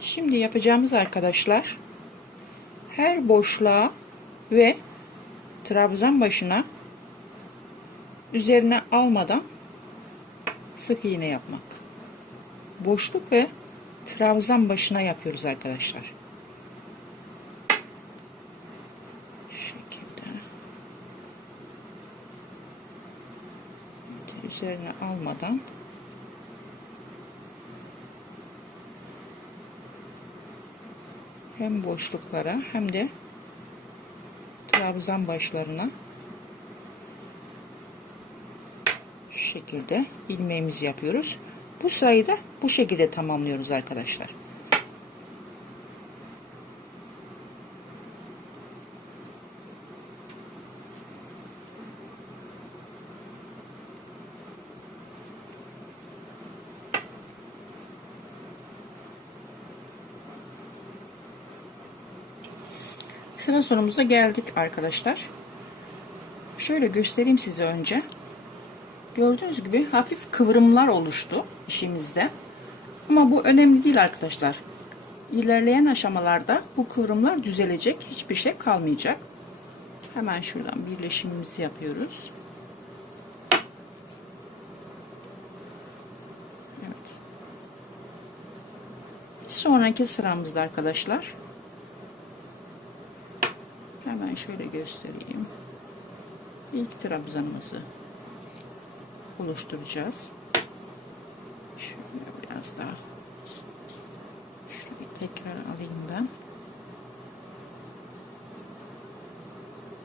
Şimdi yapacağımız arkadaşlar her boşluğa ve trabzan başına üzerine almadan sık iğne yapmak. Boşluk ve trabzan başına yapıyoruz arkadaşlar. Şekilde. Üzerine almadan hem boşluklara hem de trabzan başlarına şekilde ilmeğimizi yapıyoruz. Bu sırayı da bu şekilde tamamlıyoruz arkadaşlar. Sıra sonumuza geldik arkadaşlar. Şöyle göstereyim size önce. Gördüğünüz gibi hafif kıvrımlar oluştu işimizde. Ama bu önemli değil arkadaşlar. İlerleyen aşamalarda bu kıvrımlar düzelecek. Hiçbir şey kalmayacak. Hemen şuradan birleşimimizi yapıyoruz. Evet. Bir sonraki sıramızda arkadaşlar. Hemen şöyle göstereyim. İlk trabzanımızı oluşturacağız. Şöyle biraz daha şurayı tekrar alayım ben.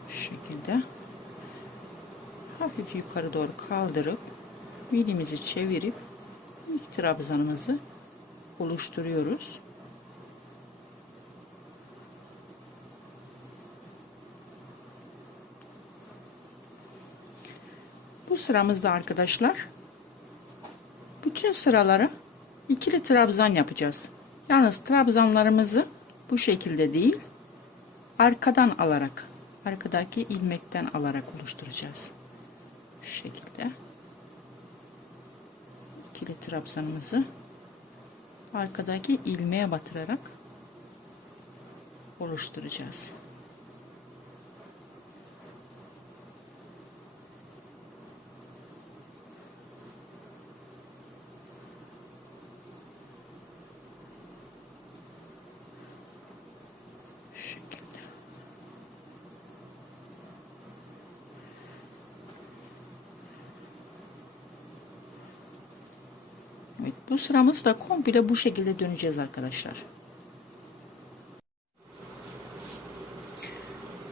Şu şekilde hafif yukarı doğru kaldırıp milimizi çevirip ilk trabzanımızı oluşturuyoruz. Bu sıramızda arkadaşlar bütün sıraları ikili trabzan yapacağız. Yalnız trabzanlarımızı bu şekilde değil arkadan alarak arkadaki ilmekten alarak oluşturacağız. Şu şekilde ikili trabzanımızı arkadaki ilmeğe batırarak oluşturacağız. Bu sıramız da komple bu şekilde döneceğiz arkadaşlar.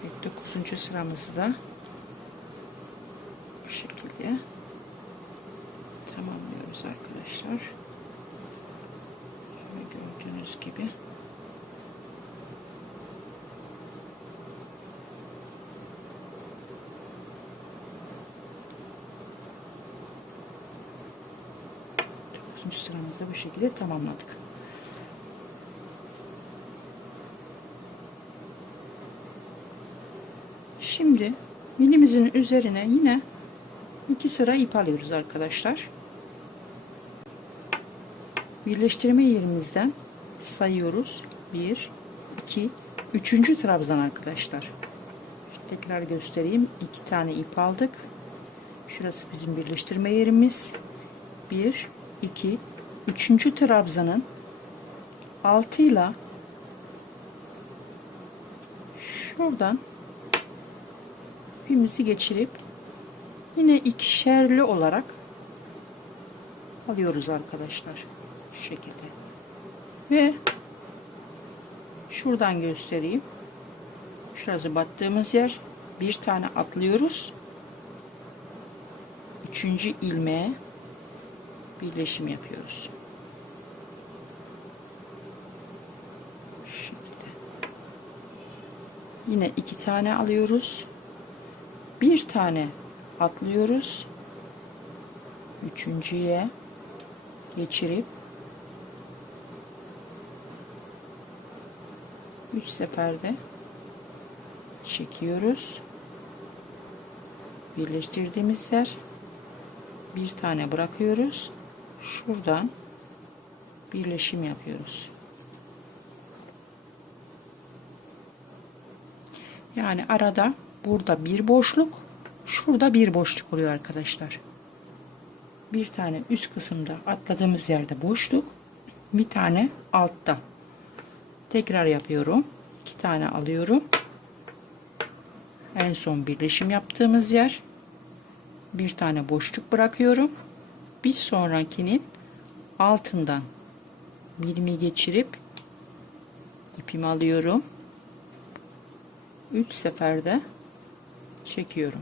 Evet, 9. sıramızı da bu şekilde tamamlıyoruz arkadaşlar. Şöyle gördüğünüz gibi. Dokuzuncu sıramızda bu şekilde tamamladık. Şimdi milimizin üzerine yine iki sıra ip alıyoruz arkadaşlar. Birleştirme yerimizden sayıyoruz. 1 2 3. trabzan arkadaşlar. Tekrar göstereyim. iki tane ip aldık. Şurası bizim birleştirme yerimiz. 1 2 3. trabzanın altıyla şuradan ipimizi geçirip yine ikişerli olarak alıyoruz arkadaşlar şu şekilde. Ve şuradan göstereyim. Şurası battığımız yer. Bir tane atlıyoruz. Üçüncü ilmeğe birleşim yapıyoruz. Şekilde. Yine iki tane alıyoruz. Bir tane atlıyoruz. Üçüncüye geçirip üç seferde çekiyoruz. Birleştirdiğimiz yer bir tane bırakıyoruz şuradan birleşim yapıyoruz. Yani arada burada bir boşluk, şurada bir boşluk oluyor arkadaşlar. Bir tane üst kısımda atladığımız yerde boşluk, bir tane altta. Tekrar yapıyorum. iki tane alıyorum. En son birleşim yaptığımız yer. Bir tane boşluk bırakıyorum. Bir sonrakinin altından bilimi geçirip ipimi alıyorum. 3 seferde çekiyorum.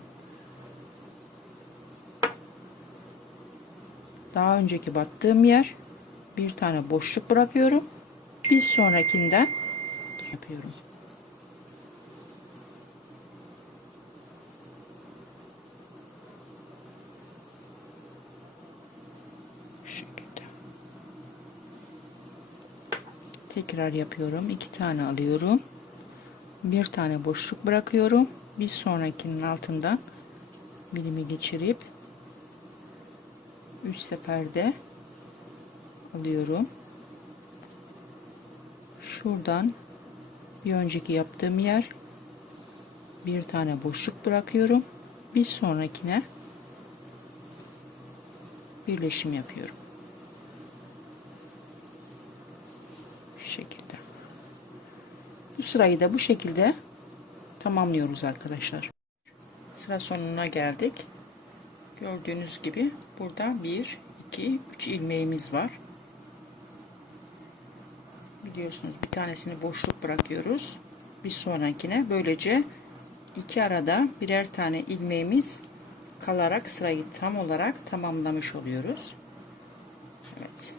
Daha önceki battığım yer bir tane boşluk bırakıyorum. Bir sonrakinden yapıyorum. Şu şekilde. Tekrar yapıyorum. iki tane alıyorum. Bir tane boşluk bırakıyorum. Bir sonrakinin altından bilimi geçirip 3 seferde alıyorum. Şuradan bir önceki yaptığım yer bir tane boşluk bırakıyorum. Bir sonrakine birleşim yapıyorum. Şu şekilde. Bu sırayı da bu şekilde tamamlıyoruz arkadaşlar. Sıra sonuna geldik. Gördüğünüz gibi burada 1, 2, 3 ilmeğimiz var. Biliyorsunuz bir tanesini boşluk bırakıyoruz. Bir sonrakine böylece iki arada birer tane ilmeğimiz kalarak sırayı tam olarak tamamlamış oluyoruz. Evet.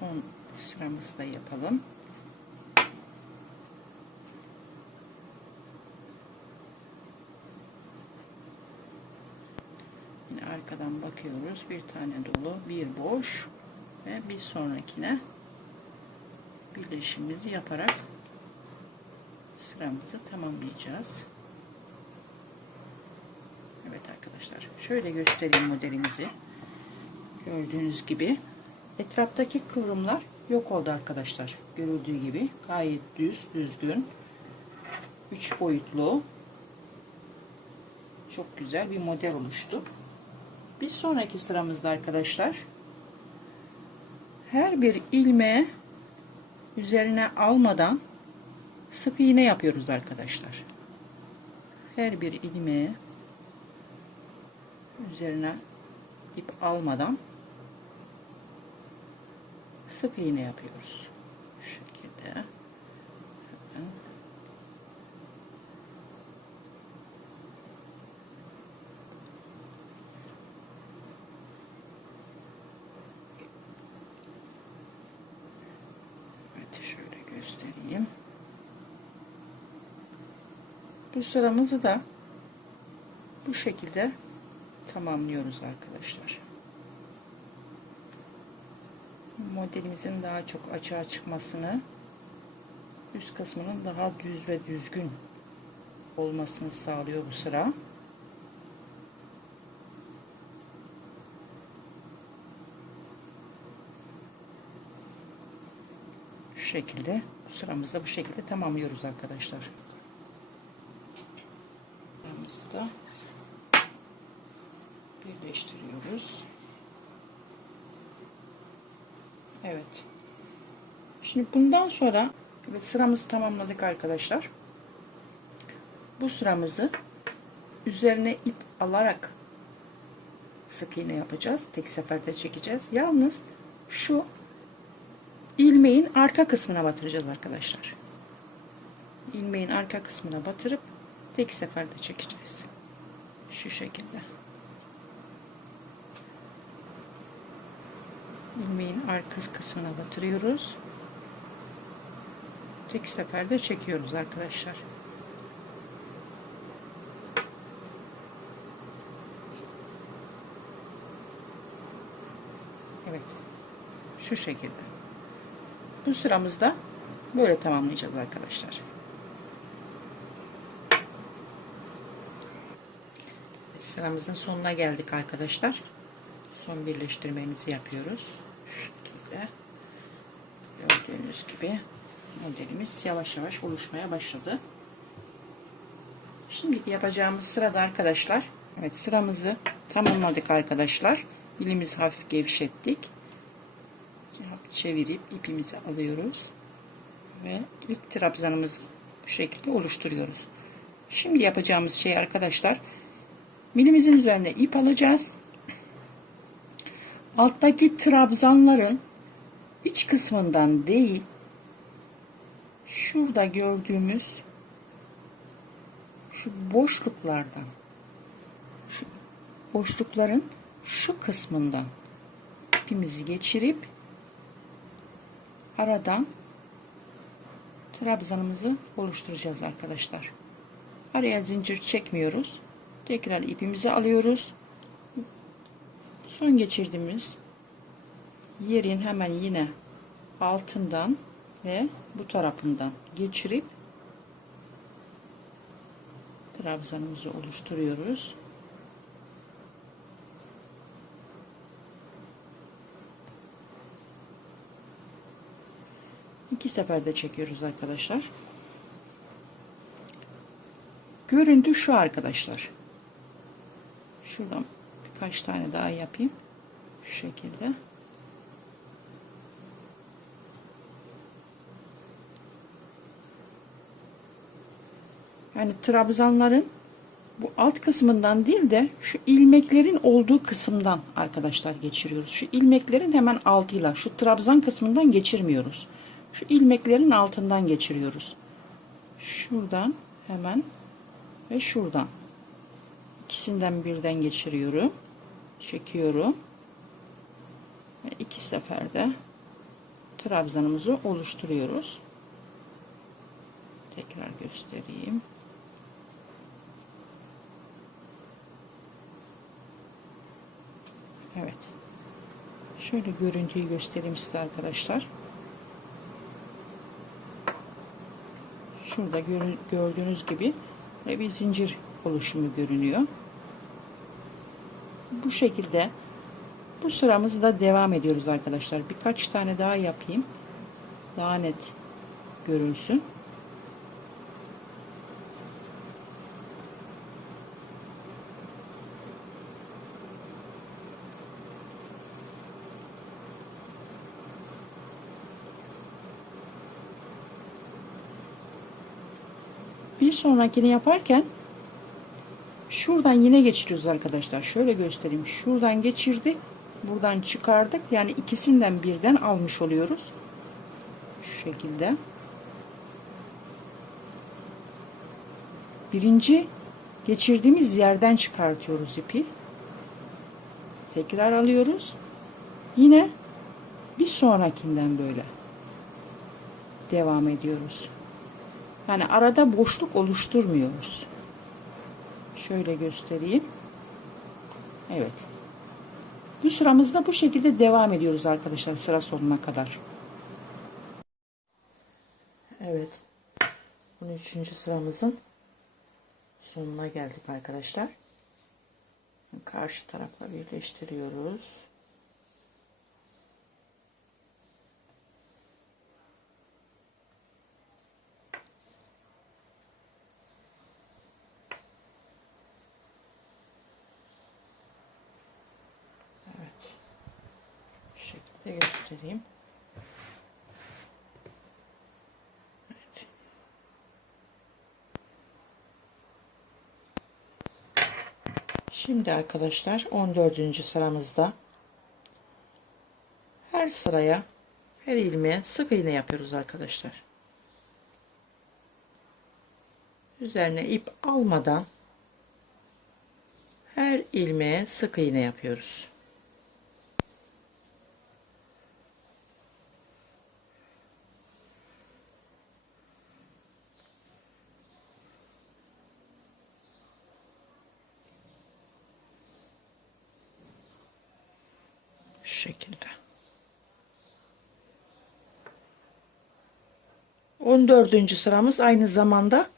Son sıramızı da yapalım. Yine arkadan bakıyoruz. Bir tane dolu, bir boş ve bir sonrakine birleşimimizi yaparak sıramızı tamamlayacağız. Evet arkadaşlar. Şöyle göstereyim modelimizi. Gördüğünüz gibi etraftaki kıvrımlar yok oldu arkadaşlar. Görüldüğü gibi gayet düz, düzgün. 3 boyutlu çok güzel bir model oluştu. Bir sonraki sıramızda arkadaşlar her bir ilmeğe üzerine almadan sık iğne yapıyoruz arkadaşlar. Her bir ilmeğe üzerine ip almadan sık iğne yapıyoruz. Şu şekilde. Hemen. Evet şöyle göstereyim. Bu sıramızı da bu şekilde tamamlıyoruz arkadaşlar. Modelimizin daha çok açığa çıkmasını üst kısmının daha düz ve düzgün olmasını sağlıyor bu sıra. Şekilde bu sıramızı bu şekilde tamamlıyoruz arkadaşlar. Sıramızı da birleştiriyoruz. Evet. Şimdi bundan sonra evet, sıramızı tamamladık arkadaşlar. Bu sıramızı üzerine ip alarak sık iğne yapacağız. Tek seferde çekeceğiz. Yalnız şu ilmeğin arka kısmına batıracağız arkadaşlar. İlmeğin arka kısmına batırıp tek seferde çekeceğiz. Şu şekilde. ilmeğin arka kısmına batırıyoruz. Tek seferde çekiyoruz arkadaşlar. Evet. Şu şekilde. Bu sıramızda böyle tamamlayacağız arkadaşlar. Sıramızın sonuna geldik arkadaşlar. Son birleştirmemizi yapıyoruz. Şu şekilde. Gördüğünüz gibi modelimiz yavaş yavaş oluşmaya başladı. Şimdiki yapacağımız sırada arkadaşlar. Evet sıramızı tamamladık arkadaşlar. Bilimizi hafif gevşettik. Çevirip ipimizi alıyoruz. Ve ilk trabzanımızı bu şekilde oluşturuyoruz. Şimdi yapacağımız şey arkadaşlar. Milimizin üzerine ip alacağız. Alttaki trabzanların iç kısmından değil şurada gördüğümüz şu boşluklardan şu boşlukların şu kısmından ipimizi geçirip aradan trabzanımızı oluşturacağız arkadaşlar. Araya zincir çekmiyoruz. Tekrar ipimizi alıyoruz. Son geçirdiğimiz yerin hemen yine altından ve bu tarafından geçirip trabzanımızı oluşturuyoruz. İki seferde çekiyoruz arkadaşlar. Görüntü şu arkadaşlar. Şuradan birkaç tane daha yapayım. Şu şekilde. Yani trabzanların bu alt kısmından değil de şu ilmeklerin olduğu kısımdan arkadaşlar geçiriyoruz. Şu ilmeklerin hemen altıyla şu trabzan kısmından geçirmiyoruz. Şu ilmeklerin altından geçiriyoruz. Şuradan hemen ve şuradan. İkisinden birden geçiriyorum. Çekiyorum. Ve iki seferde trabzanımızı oluşturuyoruz. Tekrar göstereyim. Evet. Şöyle görüntüyü göstereyim size arkadaşlar. Şurada gördüğünüz gibi bir zincir oluşumu görünüyor. Bu şekilde bu sıramızı da devam ediyoruz arkadaşlar. Birkaç tane daha yapayım. Daha net görünsün. Bir sonrakini yaparken şuradan yine geçiriyoruz arkadaşlar. Şöyle göstereyim. Şuradan geçirdik. Buradan çıkardık. Yani ikisinden birden almış oluyoruz. Şu şekilde. Birinci geçirdiğimiz yerden çıkartıyoruz ipi. Tekrar alıyoruz. Yine bir sonrakinden böyle devam ediyoruz. Yani arada boşluk oluşturmuyoruz. Şöyle göstereyim. Evet. Bu sıramızda bu şekilde devam ediyoruz arkadaşlar sıra sonuna kadar. Evet. 13. sıramızın sonuna geldik arkadaşlar. Karşı tarafla birleştiriyoruz. şekilde göstereyim. Evet. Şimdi arkadaşlar 14. sıramızda her sıraya her ilmeğe sık iğne yapıyoruz arkadaşlar. Üzerine ip almadan her ilmeğe sık iğne yapıyoruz. Şekilde. 14. sıramız aynı zamanda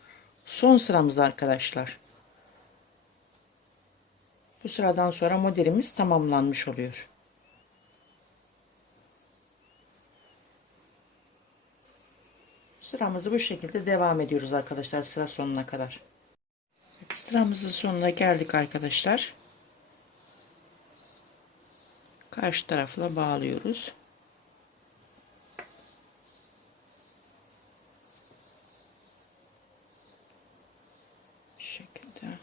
son sıramız arkadaşlar. Bu sıradan sonra modelimiz tamamlanmış oluyor. Sıramızı bu şekilde devam ediyoruz arkadaşlar sıra sonuna kadar. Sıramızın sonuna geldik arkadaşlar. Karşı tarafla bağlıyoruz. Bu şekilde.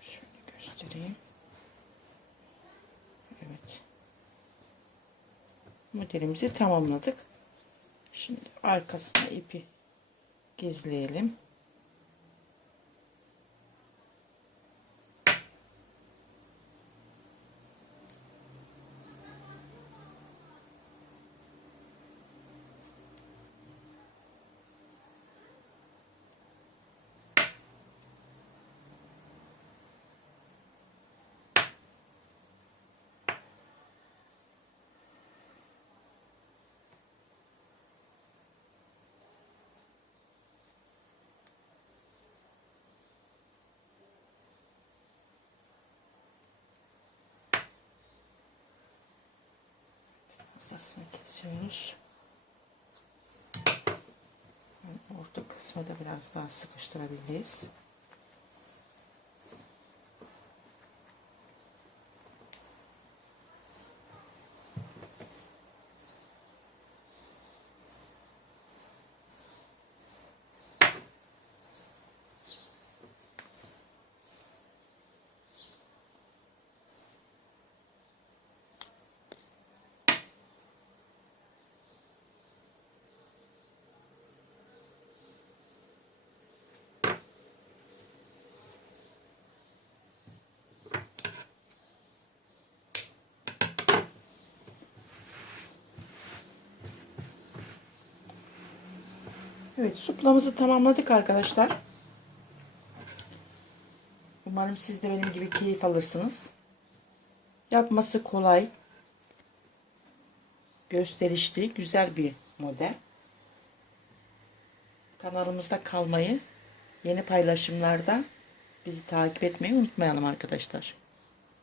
Şöyle göstereyim. Evet. Modelimizi tamamladık. Şimdi arkasına ipi gizleyelim. Masasını kesiyoruz. Orta kısmı da biraz daha sıkıştırabiliriz. Evet suplamızı tamamladık arkadaşlar. Umarım siz de benim gibi keyif alırsınız. Yapması kolay. Gösterişli, güzel bir model. Kanalımızda kalmayı, yeni paylaşımlarda bizi takip etmeyi unutmayalım arkadaşlar.